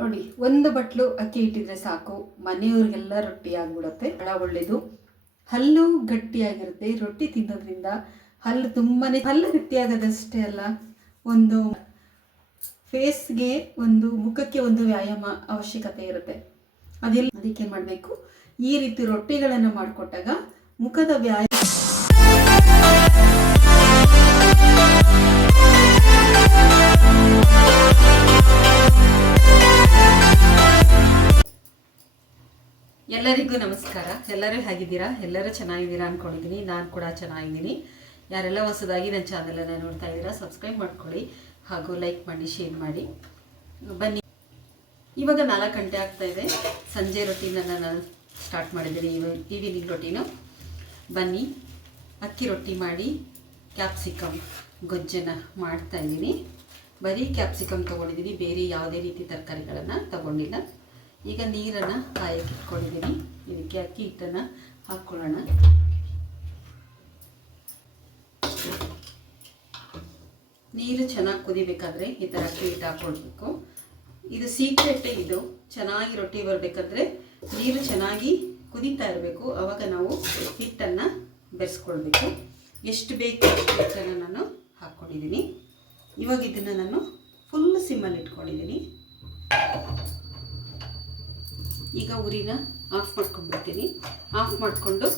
ನೋಡಿ, ಒಂದು ಬಟ್ಲು ಅಕ್ಕಿ ಇಟ್ಟಿದ್ರೆ ಸಾಕು, ಮನೆಯವ್ರಿಗೆಲ್ಲ ರೊಟ್ಟಿ ಆಗ್ಬಿಡುತ್ತೆ. ಬಹಳ ಒಳ್ಳೇದು. ಹಲ್ಲು ಗಟ್ಟಿಯಾಗಿರುತ್ತೆ. ರೊಟ್ಟಿ ತಿನ್ನೋದ್ರಿಂದ ಹಲ್ಲು ಗಟ್ಟಿಯಾಗೋದಷ್ಟೇ ಅಲ್ಲ, ಒಂದು ಫೇಸ್ಗೆ, ಒಂದು ಮುಖಕ್ಕೆ ಒಂದು ವ್ಯಾಯಾಮ ಅವಶ್ಯಕತೆ ಇರುತ್ತೆ. ಅದಕ್ಕೆ ಮಾಡಬೇಕು, ಈ ರೀತಿ ರೊಟ್ಟಿಗಳನ್ನು ಮಾಡಿಕೊಟ್ಟಾಗ ಮುಖದ ವ್ಯಾಯಾಮ. ಎಲ್ಲರಿಗೂ ನಮಸ್ಕಾರ. ಎಲ್ಲರೂ ಹೇಗಿದ್ದೀರಾ? ಎಲ್ಲರೂ ಚೆನ್ನಾಗಿದ್ದೀರಾ ಅಂದ್ಕೊಂಡಿದ್ದೀನಿ. ನಾನು ಕೂಡ ಚೆನ್ನಾಗಿದ್ದೀನಿ. ಯಾರೆಲ್ಲ ಹೊಸದಾಗಿ ನನ್ನ ಚಾನಲನ್ನು ನೋಡ್ತಾ ಇದ್ದೀರಾ, ಸಬ್ಸ್ಕ್ರೈಬ್ ಮಾಡ್ಕೊಳ್ಳಿ, ಹಾಗೂ ಲೈಕ್ ಮಾಡಿ, ಶೇರ್ ಮಾಡಿ. ಬನ್ನಿ, ಇವಾಗ 4 ಗಂಟೆ ಆಗ್ತಾ ಇದೆ. ಸಂಜೆ ರೊಟ್ಟಿನ ನಾನು ಸ್ಟಾರ್ಟ್ ಮಾಡಿದ್ದೀನಿ, ಈವ್ನಿಂಗ್ ರೊಟ್ಟಿನೂ. ಬನ್ನಿ, ಅಕ್ಕಿ ರೊಟ್ಟಿ ಮಾಡಿ ಕ್ಯಾಪ್ಸಿಕಮ್ ಗೊಜ್ಜನ್ನು ಮಾಡ್ತಾಯಿದ್ದೀನಿ. ಬರೀ ಕ್ಯಾಪ್ಸಿಕಮ್ ತೊಗೊಂಡಿದ್ದೀನಿ, ಬೇರೆ ಯಾವುದೇ ರೀತಿ ತರಕಾರಿಗಳನ್ನು ತಗೊಂಡಿಲ್ಲ. ಈಗ ನೀರನ್ನು ಕಾಯಕ್ಕೆ ಇಟ್ಕೊಂಡಿದ್ದೀನಿ. ಇದಕ್ಕೆ ಅಕ್ಕಿ ಹಿಟ್ಟನ್ನು ಹಾಕ್ಕೊಳ್ಳೋಣ. ನೀರು ಚೆನ್ನಾಗಿ ಕುದಿಬೇಕಾದ್ರೆ ಈ ಥರ ಅಕ್ಕಿ ಹಿಟ್ಟು ಹಾಕ್ಕೊಳ್ಬೇಕು. ಇದು ಸೀಕ್ರೆಟ್ಟೇ. ಇದು ಚೆನ್ನಾಗಿ ರೊಟ್ಟಿ ಬರಬೇಕಾದ್ರೆ ನೀರು ಚೆನ್ನಾಗಿ ಕುದೀತಾ ಇರಬೇಕು. ಆವಾಗ ನಾವು ಹಿಟ್ಟನ್ನು ಬೆರೆಸ್ಕೊಳ್ಬೇಕು. ಎಷ್ಟು ಬೇಕು ಅಷ್ಟು ಹಿಟ್ಟನ್ನು ನಾನು ಹಾಕ್ಕೊಂಡಿದ್ದೀನಿ. ಇವಾಗ ಇದನ್ನು ನಾನು ಫುಲ್ ಸಿಮ್ಮಲ್ಲಿ ಇಟ್ಕೊಂಡಿದ್ದೀನಿ. ಈಗ ಉರಿನ ಆಫ್ ಮಾಡ್ಕೊಂಡ್ಬಿಡ್ತೀನಿ. ಆಫ್ ಮಾಡಿಕೊಂಡು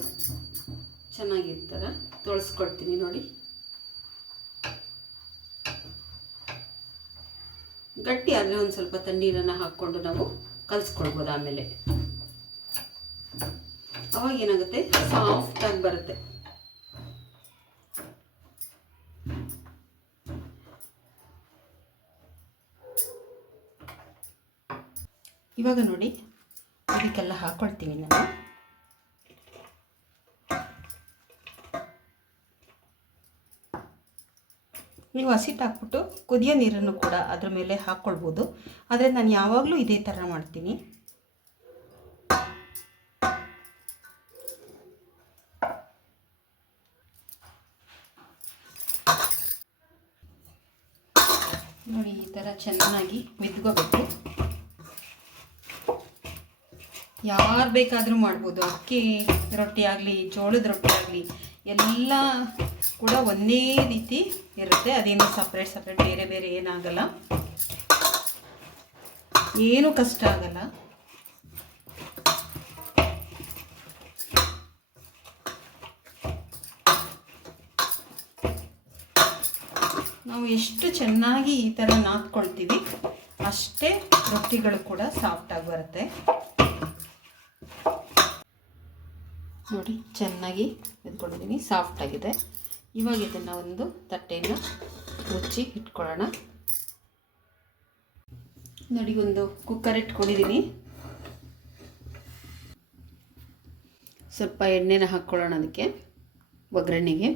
ಚೆನ್ನಾಗಿರ್ತಾರೆ ತೊಳಸ್ಕೊಳ್ತೀನಿ. ನೋಡಿ, ಗಟ್ಟಿ ಆದರೆ ಒಂದು ಸ್ವಲ್ಪ ತಣ್ಣೀರನ್ನು ಹಾಕ್ಕೊಂಡು ನಾವು ಕಲಿಸ್ಕೊಳ್ಬೋದು. ಆಮೇಲೆ ಅವಾಗ ಏನಾಗುತ್ತೆ, ಸಾಫ್ಟಾಗಿ ಬರುತ್ತೆ. ಇವಾಗ ನೋಡಿ, ಇದಕ್ಕೆಲ್ಲ ಹಾಕ್ಕೊಳ್ತೀನಿ ನಾನು. ನೀವು ಹಸಿಟ್ಟು ಹಾಕ್ಬಿಟ್ಟು ಕುದಿಯೋ ನೀರನ್ನು ಕೂಡ ಅದ್ರ ಮೇಲೆ ಹಾಕ್ಕೊಳ್ಬೋದು. ಆದರೆ ನಾನು ಯಾವಾಗಲೂ ಇದೇ ಥರ ಮಾಡ್ತೀನಿ. ನೋಡಿ, ಈ ಥರ ಚೆನ್ನಾಗಿ ಮಿದ್ಕೋಬೇಕು. ಯಾರು ಬೇಕಾದರೂ ಮಾಡ್ಬೋದು. ಅಕ್ಕಿ ರೊಟ್ಟಿ ಆಗಲಿ, ಜೋಳದ ರೊಟ್ಟಿ ಆಗಲಿ, ಎಲ್ಲ ಕೂಡ ಒಂದೇ ರೀತಿ ಇರುತ್ತೆ. ಅದೇನು ಸಪ್ರೇಟ್ ಬೇರೆ ಬೇರೆ ಏನಾಗಲ್ಲ, ಏನೂ ಕಷ್ಟ ಆಗಲ್ಲ. ನಾವು ಎಷ್ಟು ಚೆನ್ನಾಗಿ ಈ ಥರ ನಾದ್ಕೊಳ್ತೀವಿ ಅಷ್ಟೇ ರೊಟ್ಟಿಗಳು ಕೂಡ ಸಾಫ್ಟಾಗಿ ಬರುತ್ತೆ. ನೋಡಿ, ಚೆನ್ನಾಗಿ ಎದ್ಕೊಂಡಿದ್ದೀನಿ, ಸಾಫ್ಟಾಗಿದೆ. ಇವಾಗ ಇದನ್ನು ಒಂದು ತಟ್ಟೆಯನ್ನು ಮುಚ್ಚಿ ಇಟ್ಕೊಳ್ಳೋಣ. ನೋಡಿ, ಒಂದು ಕುಕ್ಕರ್ ಇಟ್ಕೊಂಡಿದ್ದೀನಿ. ಸ್ವಲ್ಪ ಎಣ್ಣೆನ ಹಾಕ್ಕೊಳ್ಳೋಣ ಅದಕ್ಕೆ, ಒಗ್ಗರಣೆಗೆ.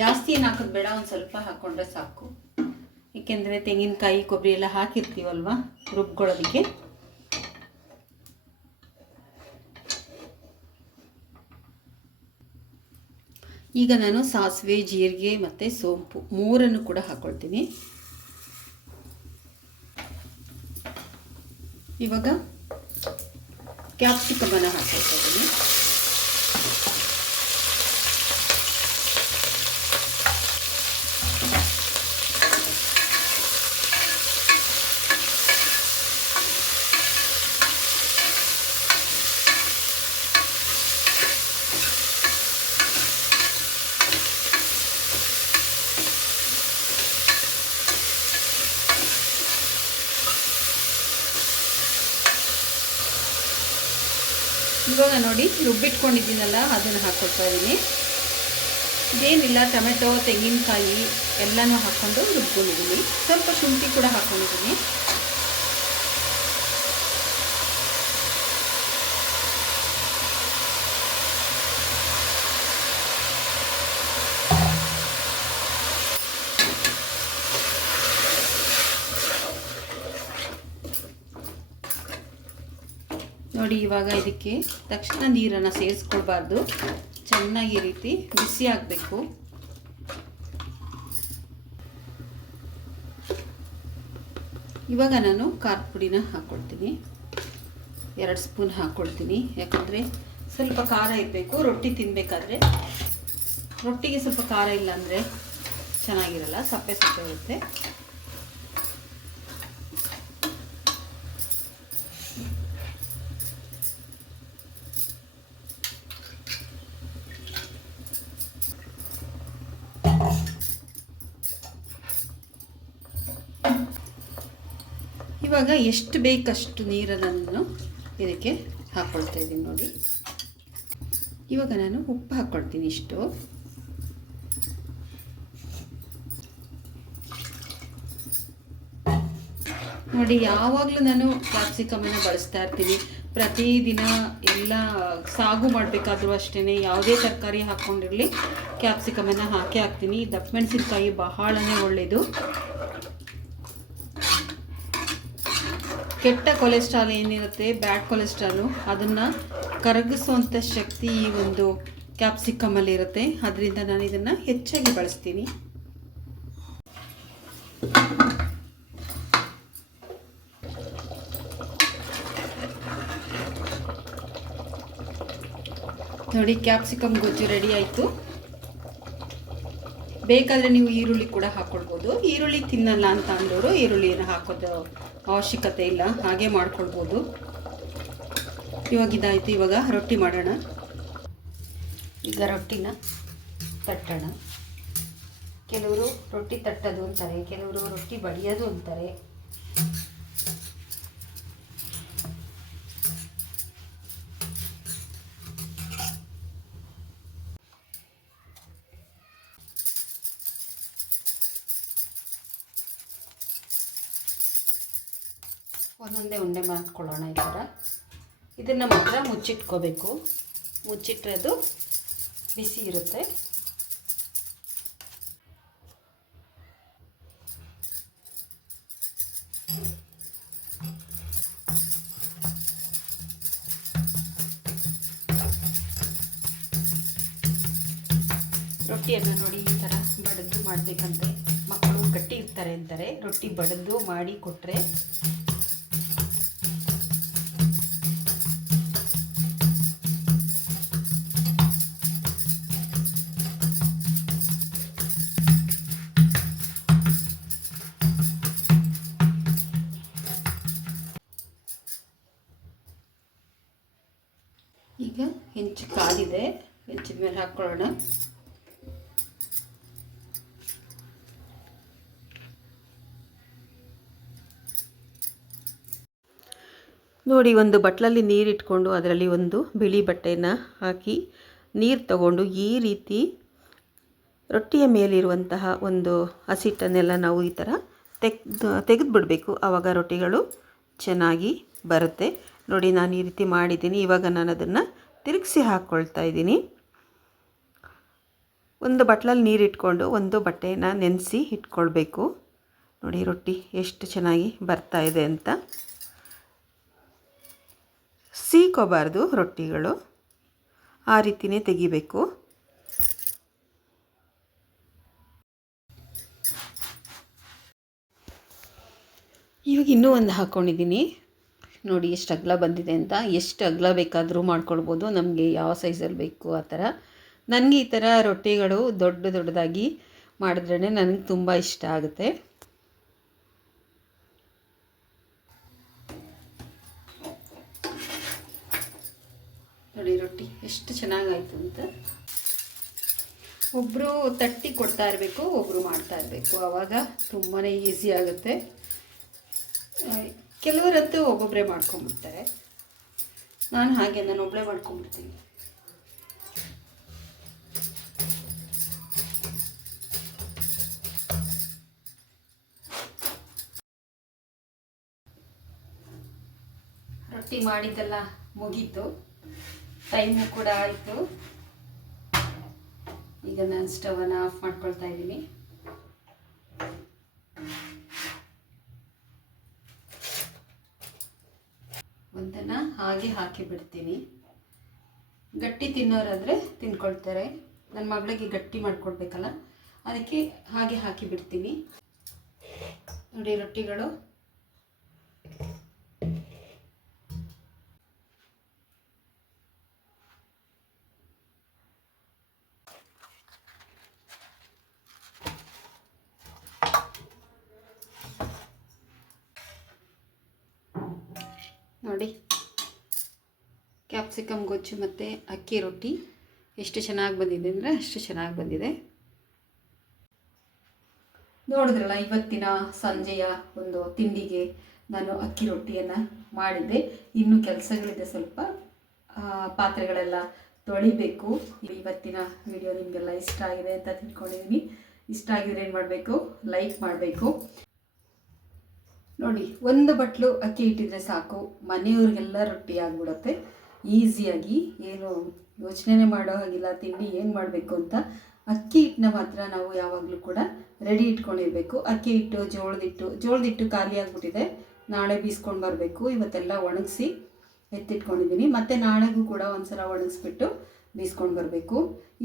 ಜಾಸ್ತಿ ಏನು ಹಾಕೋದು ಬೇಡ, ಒಂದು ಸ್ವಲ್ಪ ಹಾಕ್ಕೊಂಡ್ರೆ ಸಾಕು. ಏಕೆಂದರೆ ತೆಂಗಿನಕಾಯಿ, ಕೊಬ್ಬರಿ ಎಲ್ಲ ಹಾಕಿರ್ತೀವಲ್ವ ರುಬ್ಕೊಳ್ಳೋದಕ್ಕೆ. ಈಗ ನಾನು ಸಾಸಿವೆ, ಜೀರಿಗೆ ಮತ್ತು ಸೋಂಪು 3 ಕೂಡ ಹಾಕ್ಕೊಳ್ತೀನಿ. ಇವಾಗ ಕ್ಯಾಪ್ಸಿಕಮನ್ನು ಹಾಕ್ಕೊಳ್ತಾ ಇದ್ದೀನಿ. ಇವಾಗ ನೋಡಿ, ರುಬ್ಬಿಟ್ಕೊಂಡಿದ್ದೀನಲ್ಲ ಅದನ್ನು ಹಾಕ್ಕೊಳ್ತಾ ಇದ್ದೀನಿ. ಇದೇನಿಲ್ಲ, ಟೊಮೆಟೊ, ತೆಂಗಿನಕಾಯಿ ಎಲ್ಲನೂ ಹಾಕ್ಕೊಂಡು ರುಬ್ಕೊಂಡಿದ್ದೀನಿ. ಸ್ವಲ್ಪ ಶುಂಠಿ ಕೂಡ ಹಾಕ್ಕೊಂಡಿದ್ದೀನಿ. ನೋಡಿ, ಇವಾಗ ಇದಕ್ಕೆ ತಕ್ಷಣ ನೀರನ್ನು ಸೇರಿಸ್ಕೊಳ್ಬಾರ್ದು. ಚೆನ್ನಾಗಿ ರೀತಿ ಬಿಸಿ ಆಗಬೇಕು. ಇವಾಗ ನಾನು ಖಾರದ ಪುಡಿನ ಹಾಕ್ಕೊಳ್ತೀನಿ. 2 ಸ್ಪೂನ್ ಹಾಕ್ಕೊಳ್ತೀನಿ. ಯಾಕಂದರೆ ಸ್ವಲ್ಪ ಖಾರ ಇರಬೇಕು. ರೊಟ್ಟಿ ತಿನ್ನಬೇಕಾದ್ರೆ ರೊಟ್ಟಿಗೆ ಸ್ವಲ್ಪ ಖಾರ ಇಲ್ಲ ಅಂದರೆ ಚೆನ್ನಾಗಿರಲ್ಲ, ಸಪ್ಪೆ ಸಪ್ಪೆ ಇರುತ್ತೆ. ಇವಾಗ ಎಷ್ಟು ಬೇಕಷ್ಟು ನೀರನ್ನು ನಾನು ಇದಕ್ಕೆ ಹಾಕ್ಕೊಳ್ತಾ ಇದ್ದೀನಿ ನೋಡಿ. ಇವಾಗ ನಾನು ಉಪ್ಪು ಹಾಕ್ಕೊಳ್ತೀನಿ ಇಷ್ಟು. ನೋಡಿ, ಯಾವಾಗಲೂ ನಾನು ಕ್ಯಾಪ್ಸಿಕಮನ್ನು ಬಳಸ್ತಾ ಇರ್ತೀನಿ. ಪ್ರತಿದಿನ ಎಲ್ಲ ಸಾಗು ಮಾಡಬೇಕಾದ್ರೂ ಅಷ್ಟೇ, ಯಾವುದೇ ತರಕಾರಿ ಹಾಕ್ಕೊಂಡಿರಲಿ ಕ್ಯಾಪ್ಸಿಕಮನ್ನು ಹಾಕ್ತೀನಿ. ದಪ್ಪ ಮೆಣಸಿನಕಾಯಿ ಬಹಳನೇ ಒಳ್ಳೆಯದು. ಕೆಟ್ಟ ಕೊಲೆಸ್ಟ್ರಾಲ್ ಏನಿರುತ್ತೆ, ಬ್ಯಾಡ್ ಕೊಲೆಸ್ಟ್ರಾಲು, ಅದನ್ನು ಕರಗಿಸುವಂಥ ಶಕ್ತಿ ಈ ಒಂದು ಕ್ಯಾಪ್ಸಿಕಮಲ್ಲಿರುತ್ತೆ. ಅದರಿಂದ ನಾನು ಇದನ್ನು ಹೆಚ್ಚಾಗಿ ಬಳಸ್ತೀನಿ. ನೋಡಿ, ಕ್ಯಾಪ್ಸಿಕಮ್ ಗೊಜ್ಜು ರೆಡಿ ಆಯಿತು. ಬೇಕಾದರೆ ನೀವು ಈರುಳ್ಳಿ ಕೂಡ ಹಾಕ್ಕೊಳ್ಬೋದು. ಈರುಳ್ಳಿ ತಿನ್ನಲ್ಲ ಅಂತ ಅಂದವರು ಈರುಳ್ಳಿಯನ್ನು ಹಾಕೋದು ಅವಶ್ಯಕತೆ ಇಲ್ಲ, ಹಾಗೆ ಮಾಡ್ಕೊಳ್ಬೋದು. ಇವಾಗ ಇದಾಯಿತು. ಇವಾಗ ರೊಟ್ಟಿ ಮಾಡೋಣ. ಈಗ ರೊಟ್ಟಿನ ತಟ್ಟೋಣ. ಕೆಲವರು ರೊಟ್ಟಿ ತಟ್ಟೋದು ಅಂತಾರೆ, ಕೆಲವರು ರೊಟ್ಟಿ ಬಡಿಯೋದು ಅಂತಾರೆ. ಒಂದೊಂದೇ ಉಂಡೆ ಮಾಡ್ಕೊಳ್ಳೋಣ. ಈ ಥರ ಇದನ್ನು ಮಾತ್ರ ಮುಚ್ಚಿಟ್ಕೋಬೇಕು. ಮುಚ್ಚಿಟ್ರೆ ಅದು ಬಿಸಿ ಇರುತ್ತೆ. ರೊಟ್ಟಿಯನ್ನು ನೋಡಿ ಈ ಥರ ಬಡಿದು ಮಾಡಬೇಕಂತೆ. ಮಕ್ಕಳು ಗಟ್ಟಿ ಇರ್ತಾರೆ ಅಂತಾರೆ. ರೊಟ್ಟಿ ಬಡಿದು ಮಾಡಿ ಕೊಟ್ಟರೆ ಈಗ ಹೆಂಚು ಕಾದಿದೆ. ಹೆಂಚಿನ ಮೇಲೆ ಹಾಕ್ಕೊಳ್ಳೋಣ. ನೋಡಿ, ಒಂದು ಬಟ್ಲಲ್ಲಿ ನೀರಿಟ್ಕೊಂಡು ಅದರಲ್ಲಿ ಒಂದು ಬಿಳಿ ಬಟ್ಟೆಯನ್ನು ಹಾಕಿ ನೀರು ತಗೊಂಡು ಈ ರೀತಿ ರೊಟ್ಟಿಯ ಮೇಲಿರುವಂತಹ ಒಂದು ಹಸಿಟ್ಟನ್ನೆಲ್ಲ ನಾವು ಈ ಥರ ತೆಗೆದು ಬಿಡಬೇಕು. ಆವಾಗ ರೊಟ್ಟಿಗಳು ಚೆನ್ನಾಗಿ ಬರುತ್ತೆ. ನೋಡಿ, ನಾನು ಈ ರೀತಿ ಮಾಡಿದ್ದೀನಿ. ಇವಾಗ ನಾನು ಅದನ್ನು ತಿರುಗಿಸಿ ಹಾಕ್ಕೊಳ್ತಾ ಇದ್ದೀನಿ. ಒಂದು ಬಟ್ಲಲ್ಲಿ ನೀರಿಟ್ಕೊಂಡು ಒಂದು ಬಟ್ಟೆಯನ್ನು ನೆನೆಸಿ ಇಟ್ಕೊಳ್ಬೇಕು. ನೋಡಿ, ರೊಟ್ಟಿ ಎಷ್ಟು ಚೆನ್ನಾಗಿ ಬರ್ತಾ ಇದೆ ಅಂತ. ಸೀಕೋಬಾರ್ದು ರೊಟ್ಟಿಗಳು, ಆ ರೀತಿಯೇ ತೆಗಿಬೇಕು. ಇವಾಗ ಇನ್ನೂ ಒಂದು ಹಾಕ್ಕೊಂಡಿದ್ದೀನಿ. ನೋಡಿ ಎಷ್ಟು ಅಗಲ ಬಂದಿದೆ ಅಂತ. ಎಷ್ಟು ಅಗಲ ಬೇಕಾದರೂ ಮಾಡ್ಕೊಳ್ಬೋದು, ನಮಗೆ ಯಾವ ಸೈಜಲ್ಲಿ ಬೇಕು ಆ ಥರ. ನನಗೆ ಈ ಥರ ರೊಟ್ಟಿಗಳು ದೊಡ್ಡದಾಗಿ ಮಾಡಿದ್ರೇ ನನಗೆ ತುಂಬ ಇಷ್ಟ ಆಗುತ್ತೆ. ನೋಡಿ ರೊಟ್ಟಿ ಎಷ್ಟು ಚೆನ್ನಾಗಾಯಿತು ಅಂತ. ಒಬ್ಬರು ತಟ್ಟಿ ಕೊಡ್ತಾ ಇರಬೇಕು, ಒಬ್ಬರು ಮಾಡ್ತಾ ಇರಬೇಕು. ಆವಾಗ ತುಂಬಾ ಈಸಿ ಆಗುತ್ತೆ. ಕೆಲವರಂತೂ ಒಬ್ಬೊಬ್ಬರೇ ಮಾಡ್ಕೊಂಬಿಡ್ತಾರೆ. ನಾನು ಒಬ್ಬಳೇ ಮಾಡ್ಕೊಂಬಿಡ್ತೀನಿ. ರೊಟ್ಟಿ ಮಾಡಿದ್ದೆಲ್ಲ ಮುಗೀತು, ಟೈಮು ಕೂಡ ಆಯಿತು. ಈಗ ನಾನು ಸ್ಟವನ್ನು ಆಫ್ ಮಾಡ್ಕೊಳ್ತಾ ಇದ್ದೀನಿ. ಒಂದನ್ನು ಹಾಗೆ ಹಾಕಿ ಬಿಡ್ತೀನಿ. ಗಟ್ಟಿ ತಿನ್ನೋರಾದರೆ ತಿನ್ಕೊಳ್ತಾರೆ. ನನ್ನ ಮಗಳಿಗೆ ಗಟ್ಟಿ ಮಾಡಿಕೊಡ್ಬೇಕಲ್ಲ, ಅದಕ್ಕೆ ಹಾಗೆ ಹಾಕಿ ಬಿಡ್ತೀನಿ. ನೋಡಿ ರೊಟ್ಟಿಗಳು ನೋಡಿ, ಕ್ಯಾಪ್ಸಿಕಮ್ ಗೊಜ್ಜು ಮತ್ತು ಅಕ್ಕಿ ರೊಟ್ಟಿ ಎಷ್ಟು ಚೆನ್ನಾಗಿ ಬಂದಿದೆ ಅಂದರೆ ಅಷ್ಟು ಚೆನ್ನಾಗಿ ಬಂದಿದೆ. ನೋಡಿದ್ರಲ್ಲ, ಇವತ್ತಿನ ಸಂಜೆಯ ಒಂದು ತಿಂಡಿಗೆ ನಾನು ಅಕ್ಕಿ ರೊಟ್ಟಿಯನ್ನು ಮಾಡಿದ್ದೆ. ಇನ್ನೂ ಕೆಲಸಗಳಿದೆ, ಸ್ವಲ್ಪ ಪಾತ್ರೆಗಳೆಲ್ಲ ತೊಳಿಬೇಕು. ಇವತ್ತಿನ ವಿಡಿಯೋ ನಿಮಗೆಲ್ಲ ಇಷ್ಟ ಆಗಿದೆ ಅಂತ ತಿಳ್ಕೊಂಡಿದ್ದೀನಿ. ಇಷ್ಟ ಆಗಿದ್ರೆ ಏನು ಮಾಡಬೇಕು, ಲೈಕ್ ಮಾಡಬೇಕು. ನೋಡಿ, ಒಂದು ಬಟ್ಲು ಅಕ್ಕಿ ಇಟ್ಟಿದ್ರೆ ಸಾಕು, ಮನೆಯವ್ರಿಗೆಲ್ಲ ರೊಟ್ಟಿ ಆಗಿಬಿಡುತ್ತೆ ಈಸಿಯಾಗಿ. ಏನು ಯೋಚನೆ ಮಾಡೋ ಹಾಗಿಲ್ಲ ತಿಂಡಿ ಏನು ಮಾಡಬೇಕು ಅಂತ. ಅಕ್ಕಿ ಹಿಟ್ಟನ್ನ ಮಾತ್ರ ನಾವು ಯಾವಾಗಲೂ ಕೂಡ ರೆಡಿ ಇಟ್ಕೊಂಡಿರಬೇಕು. ಅಕ್ಕಿ ಹಿಟ್ಟು, ಜೋಳದ ಹಿಟ್ಟು ಖಾಲಿ ಆಗಿಬಿಟ್ಟಿದೆ, ನಾಳೆ ಬೀಸ್ಕೊಂಡು ಬರಬೇಕು. ಇವತ್ತೆಲ್ಲ ಒಣಗಿಸಿ ಎತ್ತಿಟ್ಕೊಂಡಿದ್ದೀನಿ. ಮತ್ತು ನಾಳೆಗೂ ಕೂಡ ಒಂದ್ಸಲ ಒಣಗಿಸ್ಬಿಟ್ಟು ಬೀಸ್ಕೊಂಡು ಬರಬೇಕು.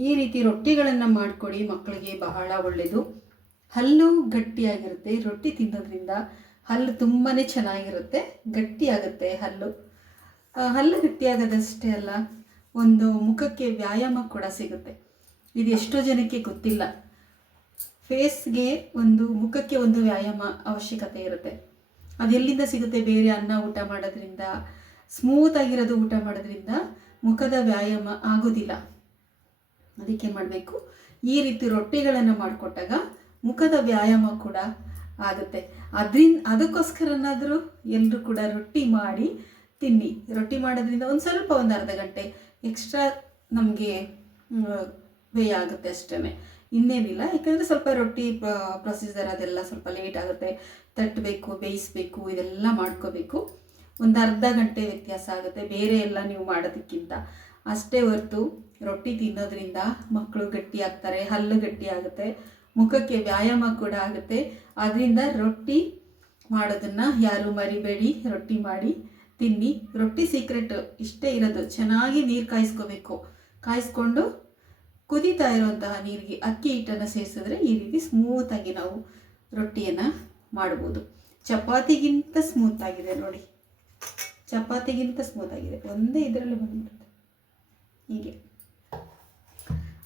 ಈ ರೀತಿ ರೊಟ್ಟಿಗಳನ್ನು ಮಾಡಿಕೊಡಿ, ಮಕ್ಕಳಿಗೆ ಬಹಳ ಒಳ್ಳೆಯದು. ಹಲ್ಲು ಗಟ್ಟಿಯಾಗಿರುತ್ತೆ, ರೊಟ್ಟಿ ತಿನ್ನೋದ್ರಿಂದ ಹಲ್ಲು ತುಂಬಾ ಚೆನ್ನಾಗಿರುತ್ತೆ, ಗಟ್ಟಿಯಾಗುತ್ತೆ ಹಲ್ಲು. ಹಲ್ಲು ಗಟ್ಟಿಯಾಗೋದಷ್ಟೇ ಅಲ್ಲ, ಒಂದು ಮುಖಕ್ಕೆ ವ್ಯಾಯಾಮ ಕೂಡ ಸಿಗುತ್ತೆ. ಇದು ಎಷ್ಟೋ ಜನಕ್ಕೆ ಗೊತ್ತಿಲ್ಲ. ಫೇಸ್ಗೆ ಮುಖಕ್ಕೆ ಒಂದು ವ್ಯಾಯಾಮ ಅವಶ್ಯಕತೆ ಇರುತ್ತೆ. ಅದೆಲ್ಲಿಂದ ಸಿಗುತ್ತೆ? ಬೇರೆ ಅನ್ನ ಊಟ ಮಾಡೋದ್ರಿಂದ, ಸ್ಮೂತಾಗಿರೋದು ಊಟ ಮಾಡೋದ್ರಿಂದ ಮುಖದ ವ್ಯಾಯಾಮ ಆಗೋದಿಲ್ಲ. ಅದಕ್ಕೆ ಮಾಡಬೇಕು, ಈ ರೀತಿ ರೊಟ್ಟಿಗಳನ್ನು ಮಾಡಿಕೊಟ್ಟಾಗ ಮುಖದ ವ್ಯಾಯಾಮ ಕೂಡ ಆಗುತ್ತೆ. ಅದಕ್ಕೋಸ್ಕರನಾದರೂ ಎಲ್ಲರೂ ಕೂಡ ರೊಟ್ಟಿ ಮಾಡಿ ತಿನ್ನಿ. ರೊಟ್ಟಿ ಮಾಡೋದ್ರಿಂದ ಒಂದು ಅರ್ಧ ಗಂಟೆ ಎಕ್ಸ್ಟ್ರಾ ನಮಗೆ ವ್ಯಯ ಆಗುತ್ತೆ ಅಷ್ಟೇ, ಇನ್ನೇನಿಲ್ಲ. ಯಾಕಂದರೆ ಸ್ವಲ್ಪ ರೊಟ್ಟಿ ಪ್ರೊಸೀಜರ್ ಅದೆಲ್ಲ ಸ್ವಲ್ಪ ಲೇಟ್ ಆಗುತ್ತೆ. ತಟ್ಟಬೇಕು, ಬೇಯಿಸಬೇಕು, ಇದೆಲ್ಲ ಮಾಡ್ಕೋಬೇಕು. ಒಂದು ಅರ್ಧ ಗಂಟೆ ವ್ಯತ್ಯಾಸ ಆಗುತ್ತೆ ಬೇರೆ ಎಲ್ಲ ನೀವು ಮಾಡೋದಕ್ಕಿಂತ. ಅಷ್ಟೇ ಹೊರತು ರೊಟ್ಟಿ ತಿನ್ನೋದ್ರಿಂದ ಮಕ್ಕಳು ಗಟ್ಟಿ ಆಗ್ತಾರೆ, ಹಲ್ಲು ಗಟ್ಟಿ ಆಗುತ್ತೆ, ಮುಖಕ್ಕೆ ವ್ಯಾಯಾಮ ಕೂಡ ಆಗುತ್ತೆ. ಆದ್ದರಿಂದ ರೊಟ್ಟಿ ಮಾಡೋದನ್ನು ಯಾರೂ ಮರಿಬೇಡಿ, ರೊಟ್ಟಿ ಮಾಡಿ ತಿನ್ನಿ. ರೊಟ್ಟಿ ಸೀಕ್ರೆಟ್ ಇಷ್ಟೇ ಇರೋದು, ಚೆನ್ನಾಗಿ ನೀರು ಕಾಯಿಸ್ಕೋಬೇಕು. ಕಾಯಿಸ್ಕೊಂಡು ಕುದೀತಾ ಇರುವಂತಹ ನೀರಿಗೆ ಅಕ್ಕಿ ಹಿಟ್ಟನ್ನು ಸೇರಿಸಿದ್ರೆ ಈ ರೀತಿ ಸ್ಮೂತಾಗಿ ನಾವು ರೊಟ್ಟಿಯನ್ನು ಮಾಡ್ಬೋದು. ಚಪಾತಿಗಿಂತ ಸ್ಮೂತಾಗಿದೆ ನೋಡಿ, ಚಪಾತಿಗಿಂತ ಸ್ಮೂತಾಗಿದೆ. ಒಂದೇ ಇದರಲ್ಲಿ ಬಂದ್ಬಿಡುತ್ತೆ ಹೀಗೆ.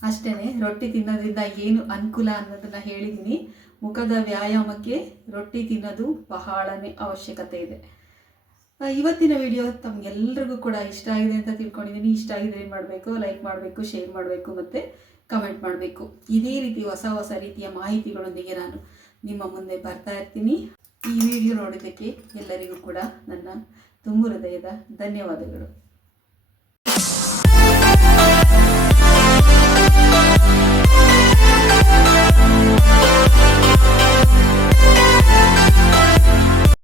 ಅಷ್ಟೇ, ರೊಟ್ಟಿ ತಿನ್ನೋದ್ರಿಂದ ಏನು ಅನುಕೂಲ ಅನ್ನೋದನ್ನು ಹೇಳಿದ್ದೀನಿ. ಮುಖದ ವ್ಯಾಯಾಮಕ್ಕೆ ರೊಟ್ಟಿ ತಿನ್ನೋದು ಬಹಳನೇ ಅವಶ್ಯಕತೆ ಇದೆ. ಇವತ್ತಿನ ವಿಡಿಯೋ ತಮಗೆಲ್ಲರಿಗೂ ಕೂಡ ಇಷ್ಟ ಆಗಿದೆ ಅಂತ ತಿಳ್ಕೊಂಡಿದ್ದೀನಿ. ಇಷ್ಟ ಆಗಿದ್ರೆ ಏನು ಮಾಡಬೇಕು, ಲೈಕ್ ಮಾಡಬೇಕು, ಶೇರ್ ಮಾಡಬೇಕು ಮತ್ತು ಕಮೆಂಟ್ ಮಾಡಬೇಕು. ಇದೇ ರೀತಿ ಹೊಸ ಹೊಸ ರೀತಿಯ ಮಾಹಿತಿಗಳೊಂದಿಗೆ ನಾನು ನಿಮ್ಮ ಮುಂದೆ ಬರ್ತಾ ಇರ್ತೀನಿ. ಈ ವಿಡಿಯೋ ನೋಡೋದಕ್ಕೆ ಎಲ್ಲರಿಗೂ ಕೂಡ ನನ್ನ ತುಂಬು ಹೃದಯದ ಧನ್ಯವಾದಗಳು.